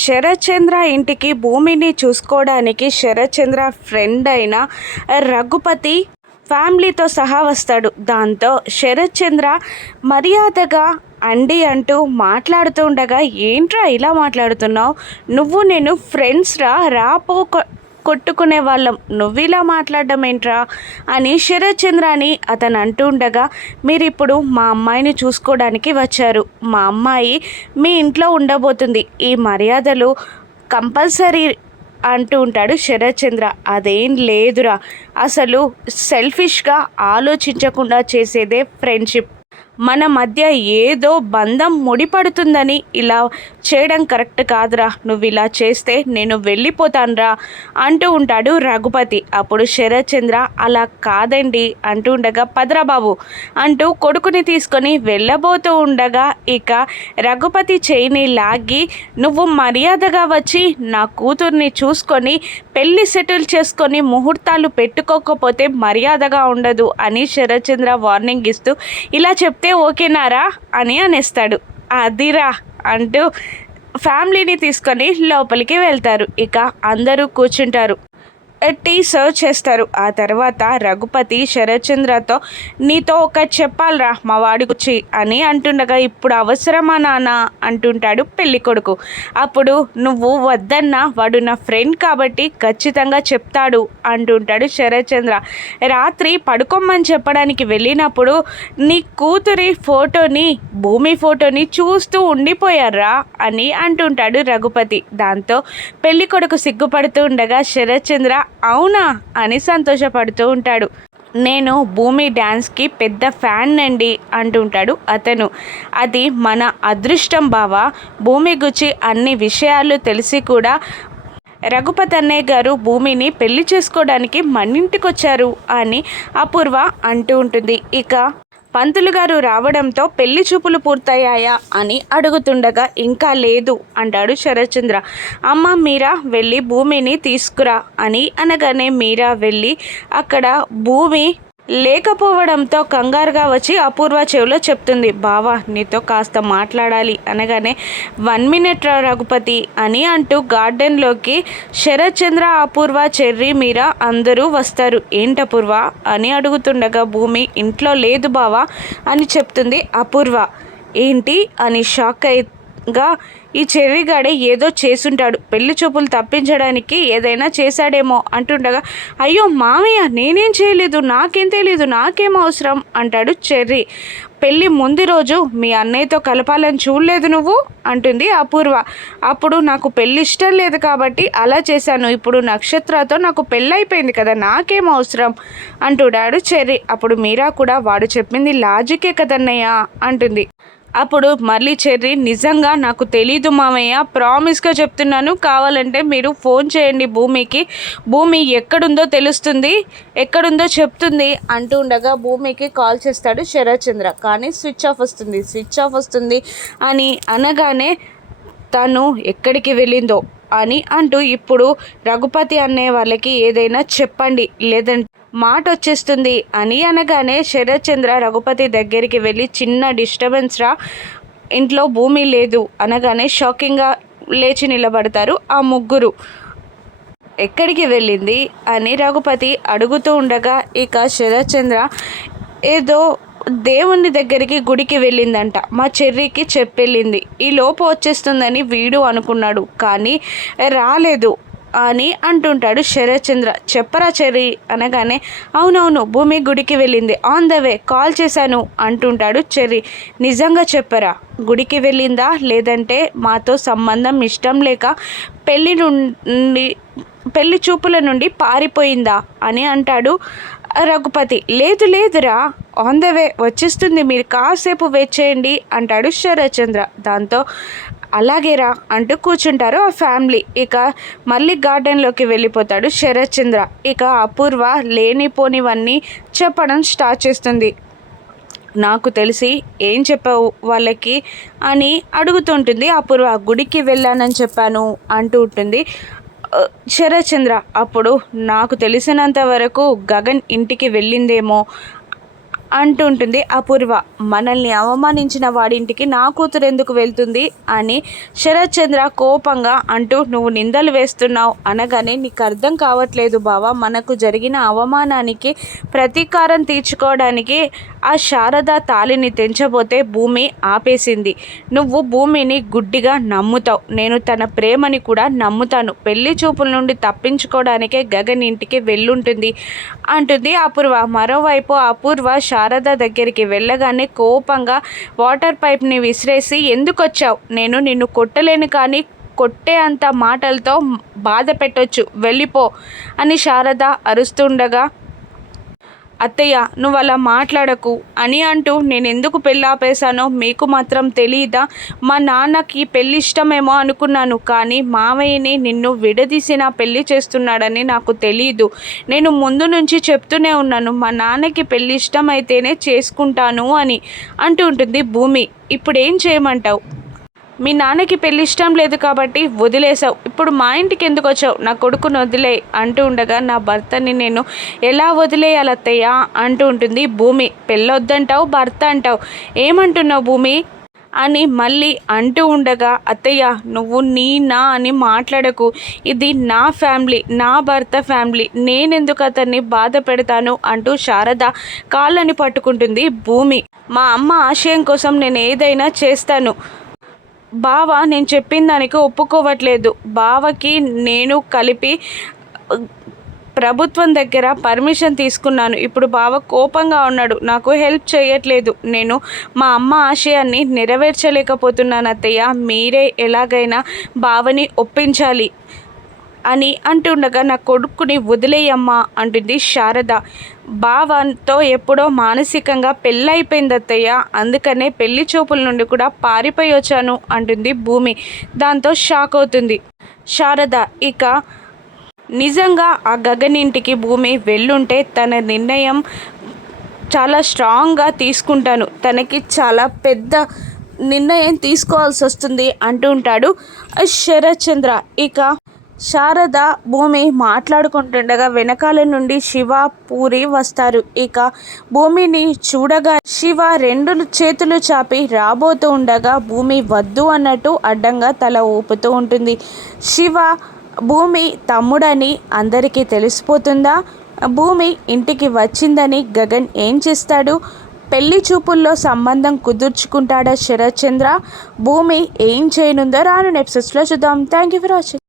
శరత్చంద్ర ఇంటికి భూమిని చూసుకోవడానికి శరత్చంద్ర ఫ్రెండ్ అయిన రఘుపతి ఫ్యామిలీతో సహా వస్తాడు. దాంతో శరత్చంద్ర మర్యాదగా అండి అంటూ మాట్లాడుతూ ఉండగా, ఏంట్రా ఇలా మాట్లాడుతున్నావు, నువ్వు నేను ఫ్రెండ్స్ రా, రాపో కొట్టుకునే వాళ్ళం, నువ్వు ఇలా మాట్లాడడం ఏంట్రా అని శరత్చంద్రని అతను అంటూ ఉండగా, మీరు ఇప్పుడు మా అమ్మాయిని చూసుకోవడానికి వచ్చారు, మా అమ్మాయి మీ ఇంట్లో ఉండబోతుంది, ఈ మర్యాదలు కంపల్సరీ అంటూ ఉంటాడు శరత్చంద్ర. అదేం లేదురా, అసలు సెల్ఫిష్గా ఆలోచించకుండా చేసేదే ఫ్రెండ్షిప్, మన మధ్య ఏదో బంధం ముడిపడుతుందని ఇలా చేయడం కరెక్ట్ కాదురా, నువ్వు ఇలా చేస్తే నేను వెళ్ళిపోతానురా అంటూ ఉంటాడు రఘుపతి. అప్పుడు శరత్చంద్ర అలా కాదండి అంటూ ఉండగా, పదరా బాబు అంటూ కొడుకుని తీసుకొని వెళ్ళబోతూ ఉండగా, ఇక రఘుపతి చేయిని లాగి, నువ్వు మర్యాదగా వచ్చి నా కూతుర్ని చూసుకొని పెళ్ళి సెటిల్ చేసుకొని ముహూర్తాలు పెట్టుకోకపోతే మర్యాదగా ఉండదు అని శరత్చంద్ర వార్నింగ్ ఇస్తూ, ఇలా చెప్తే ఓకేనారా అని అనేస్తాడు. అదిరా అంటూ ఫ్యామిలీని తీసుకొని లోపలికి వెళ్తారు. ఇక అందరూ కూర్చుంటారు, టీ సర్వ్ చేస్తారు. ఆ తర్వాత రఘుపతి శరత్చంద్రతో, నీతో ఒక చెప్పాలరా మా వాడి గురించి అని అంటుండగా, ఇప్పుడు అవసరమా నాన్న అంటుంటాడు పెళ్ళి కొడుకు. అప్పుడు నువ్వు వద్దన్నా వాడు నా ఫ్రెండ్ కాబట్టి ఖచ్చితంగా చెప్తాడు అంటుంటాడు శరత్చంద్ర. రాత్రి పడుకోమని చెప్పడానికి వెళ్ళినప్పుడు నీ కూతురి ఫోటోని, భూమి ఫోటోని చూస్తూ ఉండిపోయారా అని అంటుంటాడు రఘుపతి. దాంతో పెళ్ళి కొడుకు సిగ్గుపడుతూ ఉండగా శరత్చంద్ర అవునా అని సంతోషపడుతూ ఉంటాడు. నేను భూమి డ్యాన్స్కి పెద్ద ఫ్యాన్ అండి అంటుంటాడు అతను. అది మన అదృష్టం బావా, భూమి గురించి అన్ని విషయాలు తెలిసి కూడా రఘుపతి అన్నయ్య గారు భూమిని పెళ్లి చేసుకోవడానికి మన ఇంటికి వచ్చారు అని అపూర్వ అంటూ ఉంటుంది. ఇక పంతులు గారు రావడంతో పెళ్లి చూపులు పూర్తయ్యాయా అని అడుగుతుండగా, ఇంకా లేదు అంటాడు శరత్చంద్ర. అమ్మ మీరా వెళ్ళి భూమిని తీసుకురా అని అనగానే మీరా వెళ్ళి అక్కడ భూమి లేకపోవడంతో కంగారుగా వచ్చి అపూర్వ చెవిలో చెప్తుంది, బావా నీతో కాస్త మాట్లాడాలి అనగానే, 1 minute రఘుపతి అని అంటూ గార్డెన్లోకి శరత్చంద్ర, అపూర్వ, చెర్రీ, మీరా అందరూ వస్తారు. ఏంటపూర్వ అని అడుగుతుండగా, భూమి ఇంట్లో లేదు బావా అని చెప్తుంది అపూర్వ. ఏంటి అని షాక్ గా, ఈ చెర్రీగాడే ఏదో చేసుంటాడు, పెళ్లి చూపులు తప్పించడానికి ఏదైనా చేశాడేమో అంటుండగా, అయ్యో మామయ్య నేనేం చేయలేదు, నాకేం తెలీదు, నాకేం అవసరం అంటాడు చెర్రీ. పెళ్ళి ముందు రోజు మీ అన్నయ్యతో కలపాలని చూడలేదు నువ్వు అంటుంది అపూర్వ. అప్పుడు నాకు పెళ్ళి ఇష్టం లేదు కాబట్టి అలా చేశాను, ఇప్పుడు నక్షత్రతో నాకు పెళ్ళి అయిపోయింది కదా, నాకేం అవసరం అంటున్నాడు చెర్రీ. అప్పుడు మీరా కూడా, వాడు చెప్పింది లాజికే కదన్నయ్య అంటుంది. అప్పుడు మళ్ళీ చెర్రీ, నిజంగా నాకు తెలీదు మామయ్య, ప్రామిస్గా చెప్తున్నాను, కావాలంటే మీరు ఫోన్ చేయండి భూమికి, భూమి ఎక్కడుందో తెలుస్తుంది, ఎక్కడుందో చెప్తుంది అంటూ ఉండగా భూమికి కాల్ చేస్తాడు శరత్చంద్ర. కానీ స్విచ్ ఆఫ్ వస్తుంది అని అనగానే, తను ఎక్కడికి వెళ్ళిందో అని అంటూ, ఇప్పుడు రఘుపతి అనే వాళ్ళకి ఏదైనా చెప్పండి లేదంటే మాట వచ్చేస్తుంది అని అనగానే శరత్చంద్ర రఘుపతి దగ్గరికి వెళ్ళి, చిన్న డిస్టర్బెన్స్ రా, ఇంట్లో భూమి లేదు అనగానే షాకింగ్గా లేచి నిలబడతారు ఆ ముగ్గురు. ఎక్కడికి వెళ్ళింది అని రఘుపతి అడుగుతూ ఉండగా, ఇక శరత్చంద్ర ఏదో దేవుని దగ్గరికి గుడికి వెళ్ళిందంట, మా చెర్రీకి చెప్పెళ్ళింది, ఈ లోపు వచ్చేస్తుందని వీడు అనుకున్నాడు కానీ రాలేదు అని అంటుంటాడు శరత్చంద్ర. చెప్పరా చెర్రీ అనగానే, అవునవును భూమి గుడికి వెళ్ళింది, ఆన్ ద వే కాల్ చేశాను అంటుంటాడు చెర్రీ. నిజంగా చెప్పరా, గుడికి వెళ్ళిందా లేదంటే మాతో సంబంధం ఇష్టం లేక పెళ్లి చూపుల నుండి పారిపోయిందా అని అంటాడు రఘుపతి. లేదురా, ఆన్ ద వే వచ్చేస్తుంది, మీరు కాసేపు వెయిట్ చేయండి అంటాడు శరత్చంద్ర. దాంతో అలాగేరా అంటూ కూర్చుంటారు ఆ ఫ్యామిలీ. ఇక మళ్ళీ గార్డెన్లోకి వెళ్ళిపోతాడు శరత్చంద్ర. ఇక అపూర్వ లేనిపోనివన్నీ చెప్పడం స్టార్ట్ చేస్తుంది. నాకు తెలిసి ఏం చెప్పావు వాళ్ళకి అని అడుగుతుంటుంది అపూర్వ. గుడికి వెళ్ళానని చెప్పాను అంటూ ఉంటుంది శరత్చంద్ర. అప్పుడు నాకు తెలిసినంత వరకు గగన్ ఇంటికి వెళ్ళిందేమో అంటుంటుంది అపూర్వ. మనల్ని అవమానించిన వాడింటికి నా కూతురు ఎందుకు వెళ్తుంది అని శరత్ చంద్ర కోపంగా అంటూ, నువ్వు నిందలు వేస్తున్నావు అనగానే, నీకు అర్థం కావట్లేదు బావా, మనకు జరిగిన అవమానానికి ప్రతీకారం తీర్చుకోవడానికి ఆ శారద తాళిని తెంచబోతే భూమి ఆపేసింది. నువ్వు భూమిని గుడ్డిగా నమ్ముతావు, నేను తన ప్రేమని కూడా నమ్ముతాను. పెళ్లి చూపుల నుండి తప్పించుకోవడానికే గగన్ ఇంటికి వెళ్ళుంటుంది అంటుంది అపూర్వ. మరోవైపు అపూర్వ శారద దగ్గరికి వెళ్ళగానే కోపంగా వాటర్ పైప్ని విసిరేసి, ఎందుకొచ్చావు, నేను నిన్ను కొట్టలేను కానీ కొట్టే అంత మాటలతో బాధ పెట్టొచ్చు, వెళ్ళిపో అని శారద అరుస్తుండగా, అత్తయ్య నువ్వు అలా మాట్లాడకు అని అంటూ, నేను ఎందుకు పెళ్ళి ఆపేశానో మీకు మాత్రం తెలీదా, మా నాన్నకి పెళ్ళి ఇష్టమేమో అనుకున్నాను, కానీ మావయ్యని నిన్ను విడదీసి నా పెళ్ళి చేస్తున్నాడని నాకు తెలీదు. నేను ముందు నుంచి చెప్తూనే ఉన్నాను, మా నాన్నకి పెళ్ళి ఇష్టమైతేనే చేసుకుంటాను అని అంటూ ఉంటుంది భూమి. ఇప్పుడు ఏం చేయమంటావు, మీ నాన్నకి పెళ్ళి ఇష్టం లేదు కాబట్టి వదిలేసావు, ఇప్పుడు మా ఇంటికి ఎందుకు వచ్చావు, నా కొడుకును వదిలే అంటూ ఉండగా, నా భర్తని నేను ఎలా వదిలేయాలి అత్తయ్య అంటూ ఉంటుంది భూమి. పెళ్ళొద్దంటావు, భర్త అంటావు, ఏమంటున్నావు భూమి అని మళ్ళీ అంటూ ఉండగా, అత్తయ్య నువ్వు నా అని మాట్లాడకు, ఇది నా ఫ్యామిలీ, నా భర్త ఫ్యామిలీ, నేనెందుకు అతన్ని బాధ పెడతాను అంటూ శారద కాళ్ళని పట్టుకుంటుంది భూమి. మా అమ్మ ఆశయం కోసం నేను ఏదైనా చేస్తాను, బావ నేను చెప్పిన దానికి ఒప్పుకోవట్లేదు, బావకి నేను కలిపి ప్రభుత్వం దగ్గర పర్మిషన్ తీసుకున్నాను, ఇప్పుడు బావ కోపంగా ఉన్నాడు, నాకు హెల్ప్ చేయట్లేదు, నేను మా అమ్మ ఆశయాన్ని నెరవేర్చలేకపోతున్నాను అత్తయ్య, మీరే ఎలాగైనా బావని ఒప్పించాలి అని అంటుండగా, నా కొడుకుని వదిలేయమ్మా అంటుంది శారద. బావతో ఎప్పుడో మానసికంగా పెళ్ళైపోయింది అత్తయ్య, అందుకనే పెళ్లి చూపుల నుండి కూడా పారిపోయి వచ్చాను అంటుంది భూమి. దాంతో షాక్ అవుతుంది శారద. ఇక నిజంగా ఆ గగన్ ఇంటికి భూమి వెళ్ళుంటే తన నిర్ణయం చాలా స్ట్రాంగ్గా తీసుకుంటాను, తనకి చాలా పెద్ద నిర్ణయం తీసుకోవాల్సి వస్తుంది అంటూ ఉంటాడు శరత్ చంద్ర. ఇక శారద భూమి మాట్లాడుకుంటుండగా వెనకాల నుండి శివ పూరి వస్తారు. ఇక భూమిని చూడగా శివ రెండు చేతులు చాపి రాబోతూ ఉండగా భూమి వద్దు అన్నట్టు అడ్డంగా తల ఊపుతూ ఉంటుంది. శివ భూమి తమ్ముడని అందరికీ తెలిసిపోతుందా, భూమి ఇంటికి వచ్చిందని గగన్ ఏం చేస్తాడు, పెళ్లి చూపుల్లో సంబంధం కుదుర్చుకుంటాడా శరత్ చంద్ర, భూమి ఏం చేయనుందో రాను ఎపిసోడ్స్లో చూద్దాం. Thank you for watching.